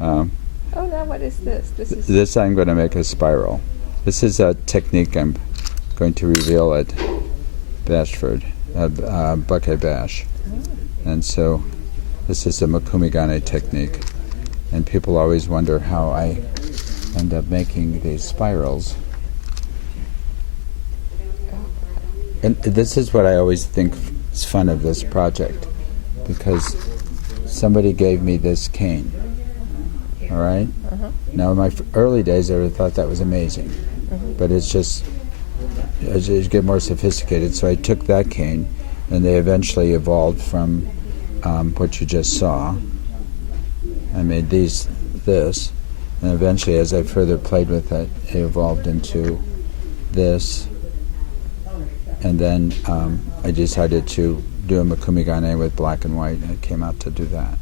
Oh, now what is this? This I'm going to make a spiral. This is a technique I'm going to reveal at Bashford, Buckeye Bash. And so this is a Makumigane technique. And people always wonder how I end up making these spirals. And this is what I always think is fun of this project, because somebody gave me this cane. All right? Now, in my early days, I would have thought that was amazing. But it's just, as you get more sophisticated, so I took that cane, and they eventually evolved from what you just saw. I made this, and eventually, as I further played with it, it evolved into this. And then I decided to do a Makumigane with black and white, and it came out to do that.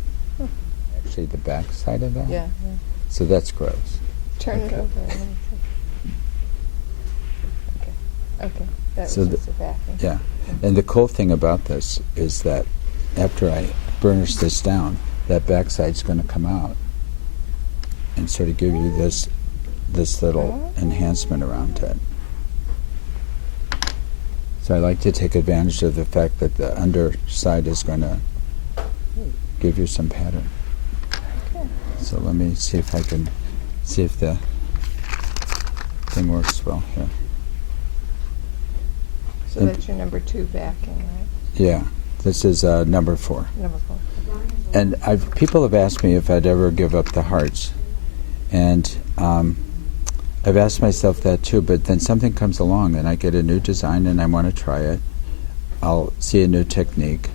Actually, the back side of that? Yeah. So that's gross. Turn it over. Okay. That was just a backing. Yeah. And the cool thing about this is that after I burnish this down, that backside's going to come out and sort of give you this little enhancement around it. So I like to take advantage of the fact that the underside is going to give you some pattern. Okay. So let me see if I can see if the thing works well here. So that's your number 2 backing, right? Yeah, this is number 4. Number 4. And people have asked me if I'd ever give up the hearts, and I've asked myself that too. But then something comes along, and I get a new design, and I want to try it. I'll see a new technique,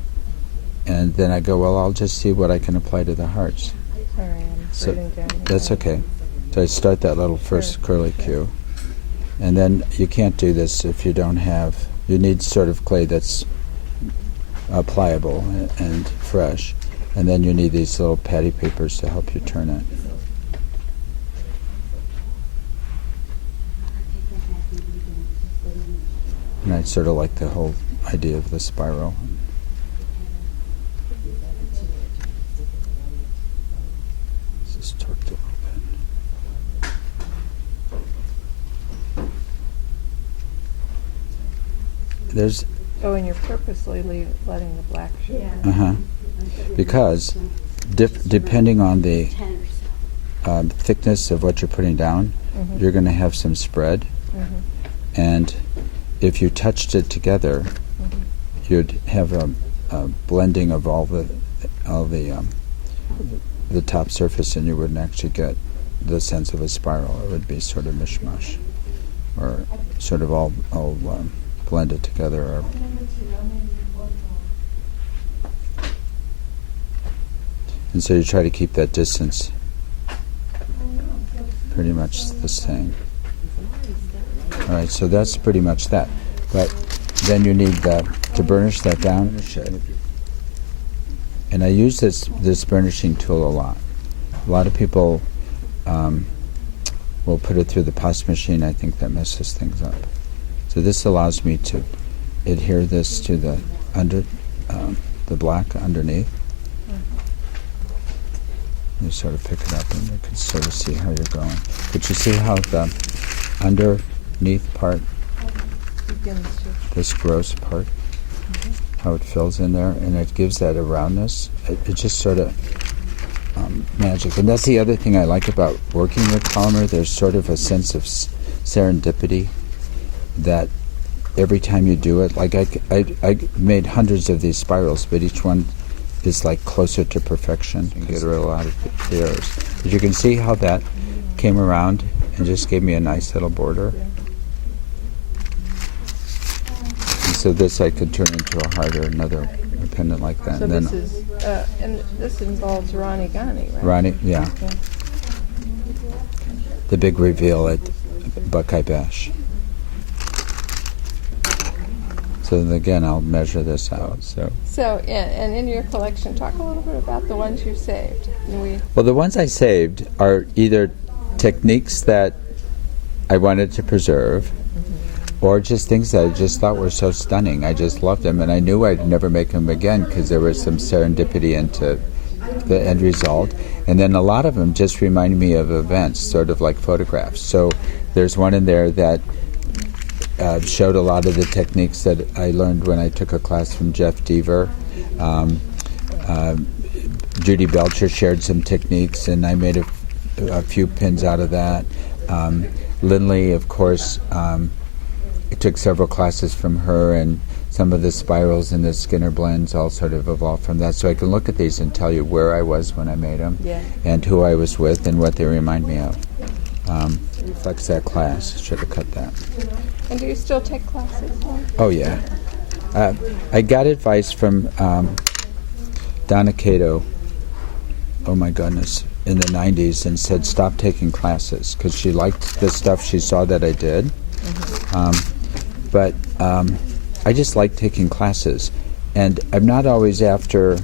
and then I go, well, I'll just see what I can apply to the hearts. Sorry, I'm writing down. That's okay. So I start that little first curly cue, and then you can't do this if you don't have. You need sort of clay that's pliable and fresh, and then you need these little patty papers to help you turn it. And I sort of like the whole idea of the spiral. This is torqued a little bit. There's and you're purposely letting the black show. Because depending on the thickness of what you're putting down, you're going to have some spread. And if you touched it together, you'd have a blending of all the top surface, and you wouldn't actually get the sense of a spiral. It would be sort of mishmash, or sort of all blended together. Or and so you try to keep that distance pretty much the same. All right, so that's pretty much that. But then you need to burnish that down. And I use this burnishing tool a lot. A lot of people will put it through the pus machine. I think that messes things up. So this allows me to adhere this to the black underneath. You sort of pick it up, and you can sort of see how you're going. But you see how the underneath part, this gross part, how it fills in there, and it gives that a roundness. It just sort of magic. And that's the other thing I like about working with polymer. There's sort of a sense of serendipity that every time you do it, like I made hundreds of these spirals, but each one is like closer to perfection. You get rid of a lot of the errors. But you can see how that came around and just gave me a nice little border. And so this I could turn into a heart or another pendant like that. So and this is, and this involves Rani Ghani, right? Rani, yeah. Okay. The big reveal at Buckeye Bash. So then again, I'll measure this out. So, and in your collection, talk a little bit about the ones you saved. Well, the ones I saved are either techniques that I wanted to preserve, or just things that I just thought were so stunning. I just loved them, and I knew I'd never make them again because there was some serendipity into the end result. And then a lot of them just remind me of events, sort of like photographs. So there's one in there that showed a lot of the techniques that I learned when I took a class from Jeff Deaver. Judy Belcher shared some techniques, and I made a few pins out of that. Lindley, of course, I took several classes from her, and some of the spirals and the Skinner blends all sort of evolved from that. So I can look at these and tell you where I was when I made them, and who I was with, and what they remind me of. Reflects that class. Should have cut that. And do you still take classes? Oh, yeah. I got advice from Donna Cato, oh my goodness, in the 90s, and said stop taking classes, because she liked the stuff she saw that I did. But I just like taking classes, and I'm not always after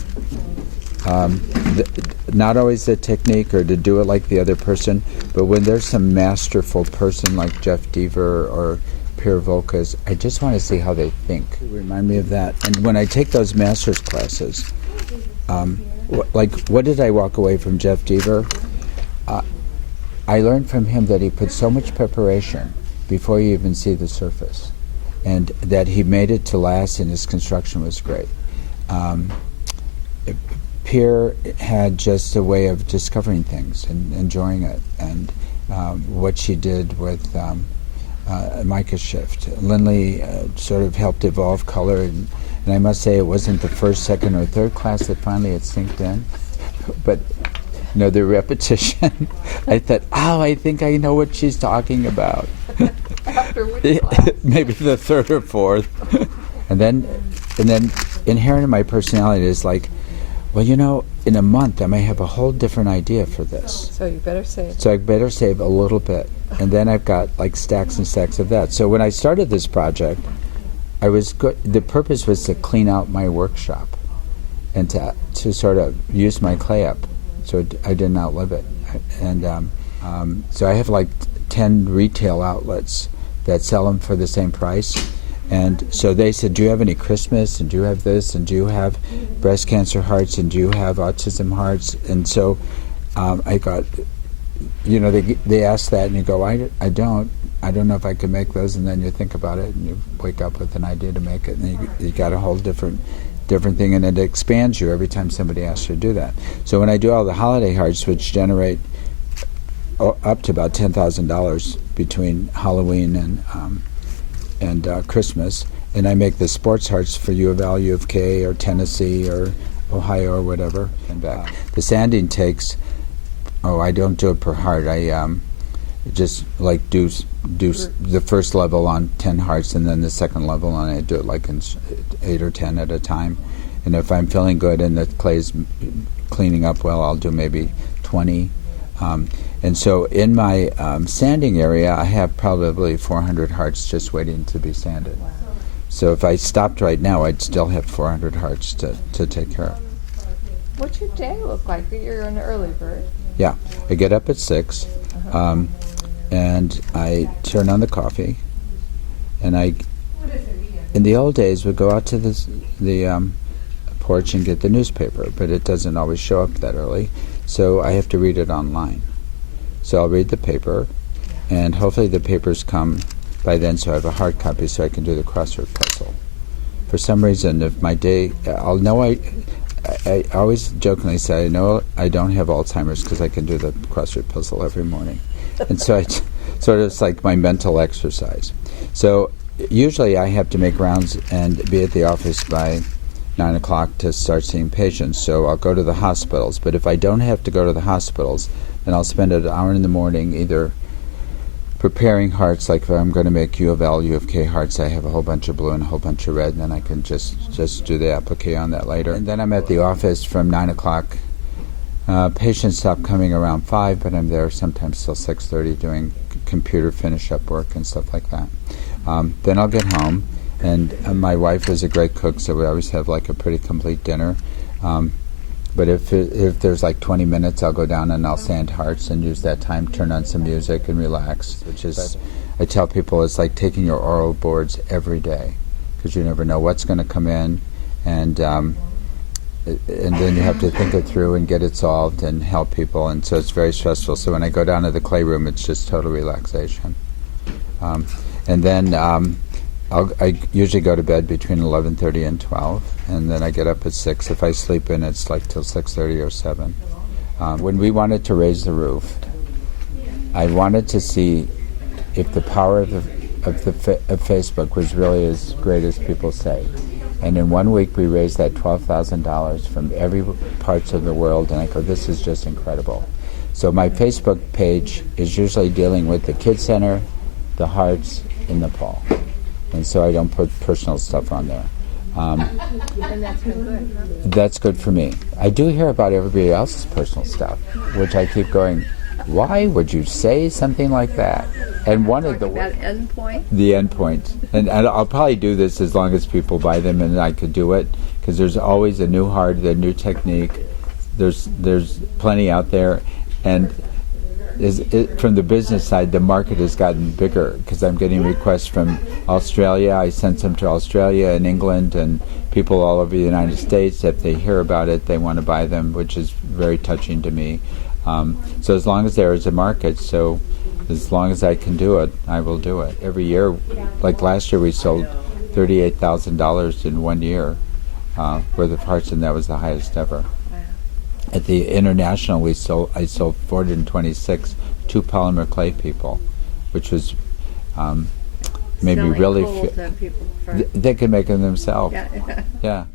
not always the technique or to do it like the other person, but when there's some masterful person like Jeff Deaver or Pierre Volkas, I just want to see how they think. Remind me of that. And when I take those master's classes, what did I walk away from Jeff Deaver? I learned from him that he put so much preparation before you even see the surface, and that he made it to last, and his construction was great. Pierre had just a way of discovering things and enjoying it, and what she did with mica shift. Lindley sort of helped evolve color, and I must say it wasn't the first, second, or third class that finally it sinked in, but the repetition, I thought, I think I know what she's talking about. After which class? Maybe the third or fourth. and then inherent in my personality is like, well, in a month I may have a whole different idea for this. So you better save. So I better save a little bit. And then I've got like stacks and stacks of that. So when I started this project, I was good. The purpose was to clean out my workshop and to sort of use my clay up, so I didn't outlive it. And so I have like 10 retail outlets that sell them for the same price. And so they said, do you have any Christmas, and do you have this, and do you have breast cancer hearts, and do you have autism hearts? And so I got, they asked that, and you go, I don't know if I could make those, and then you think about it, and you wake up with an idea to make it, and you got a whole different thing, and it expands you every time somebody asks you to do that. So when I do all the holiday hearts, which generate up to about $10,000 between Halloween and Christmas, and I make the sports hearts for U of L, U of K, or Tennessee, or Ohio, or whatever, and back. The sanding takes, I don't do it per heart. I just like do the first level on 10 hearts, and then the second level, and I do it like in 8 or 10 at a time. And if I'm feeling good and the clay's cleaning up well, I'll do maybe 20. And so in my sanding area, I have probably 400 hearts just waiting to be sanded. Wow. So if I stopped right now, I'd still have 400 hearts to take care of. What's your day look like? You're an early bird. Yeah, I get up at 6, and I turn on the coffee, and in the old days, would go out to the porch and get the newspaper, but it doesn't always show up that early, so I have to read it online. So I'll read the paper, and hopefully the papers come by then, so I have a hard copy so I can do the crossword puzzle. For some reason, if my day, I'll know I always jokingly say, I know I don't have Alzheimer's because I can do the crossword puzzle every morning. And so it's like my mental exercise. So usually I have to make rounds and be at the office by 9 o'clock to start seeing patients. So I'll go to the hospitals. But if I don't have to go to the hospitals, then I'll spend an hour in the morning either preparing hearts, like if I'm going to make U of L, U of K hearts, I have a whole bunch of blue and a whole bunch of red, and then I can just do the applique on that later. And then I'm at the office from 9 o'clock. Patients stop coming around 5, but I'm there sometimes till 6:30 doing computer finish-up work and stuff like that. Then I'll get home, and my wife is a great cook, so we always have like a pretty complete dinner. But if there's like 20 minutes, I'll go down and I'll sand hearts and use that time, turn on some music and relax, which is, I tell people, it's like taking your oral boards every day, because you never know what's going to come in. And and then you have to think it through and get it solved and help people, and so it's very stressful. So when I go down to the clay room, it's just total relaxation. And then I usually go to bed between 11:30 and 12, and then I get up at 6. If I sleep in, it's like till 6:30 or 7. When we wanted to raise the roof, I wanted to see if the power of Facebook was really as great as people say. And in 1 week, we raised that $12,000 from every parts of the world, and I go, this is just incredible. So my Facebook page is usually dealing with the Kids Center, the Hearts, and the Paul. And so I don't put personal stuff on there. And that's been good, huh? That's good for me. I do hear about everybody else's personal stuff, which I keep going, why would you say something like that? And one of the endpoint? The endpoint. And I'll probably do this as long as people buy them and I could do it, because there's always a new hard, a new technique. There's plenty out there. And from the business side, the market has gotten bigger because I'm getting requests from Australia. I sent some to Australia and England and people all over the United States. If they hear about it, they want to buy them, which is very touching to me. So as long as there is a market, so as long as I can do it, I will do it. Every year, like last year, we sold $38,000 in 1 year worth of parts, and that was the highest ever. At the international, I sold 426 2 polymer clay people, which was made me really feel they they could make them themselves. Yeah. Yeah.